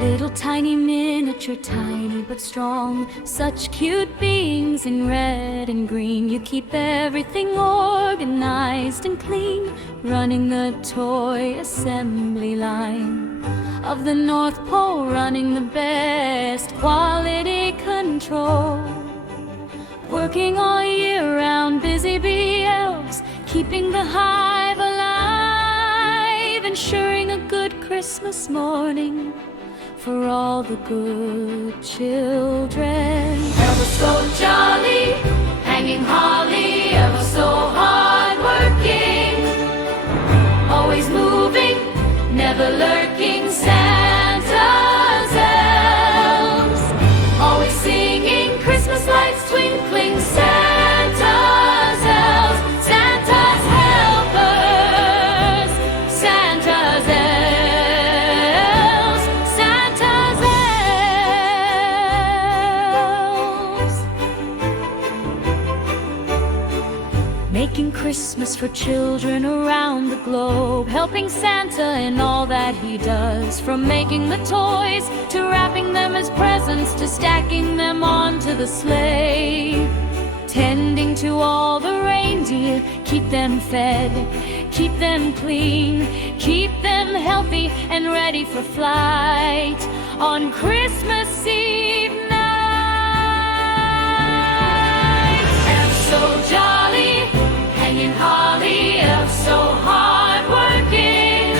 Little tiny miniature, tiny but strong. Such cute beings in red and green. You keep everything organized and clean, running the toy assembly line of the North Pole, running the best quality control. Working all year round, busy bee elves, keeping the hive alive, ensuring a good Christmas morning for all the good children. Ever so jolly, hanging holly, ever so hard-working, always moving, never lurking, Santa's elves, always singing Christmas lights twinkling, Santa's elves, Santa's helpers, Santa's elves, Santa's elves. Making Christmas for children around the globe, helping Santa in all that he does, from making the toys to wrapping them as presents to stacking them onto the sleigh. Tending to all the reindeer, keep them fed, keep them clean, keep them healthy and ready for flight on Christmas Eve night. And so jolly, hanging holly, elves so hard-working,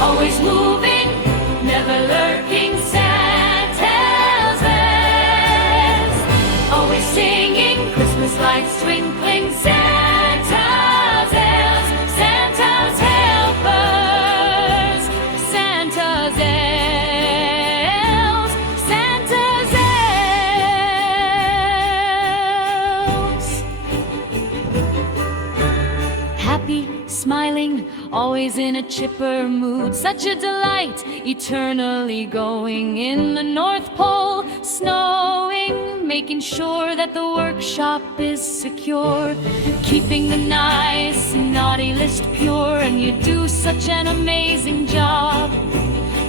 always moving, never lurking, Santa's elves, always singing Christmas lights twinkling, Santa's elves, Santa's helpers, Santa's elves, Santa's elves. Happy, smiling, always in a chipper mood, such a delight, eternally going in the North Pole, snowing, making sure that the workshop is secure, keeping the nice and naughty list pure, and you do such an amazing job,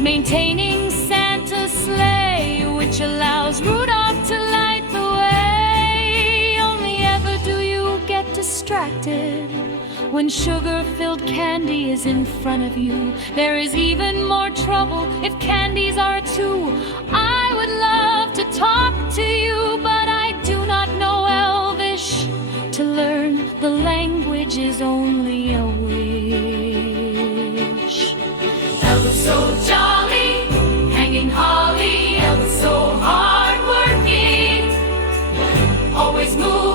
maintaining Santa's sleigh, which allows Rudolph to light the way. Only ever do you get distracted when sugar-filled candy is in front of you. There is even more trouble if candies are too. I would love to talk to you, but I do not know Elvish. To learn the language is only a wish. Elves so jolly, hanging holly, elves so hard-working, always move.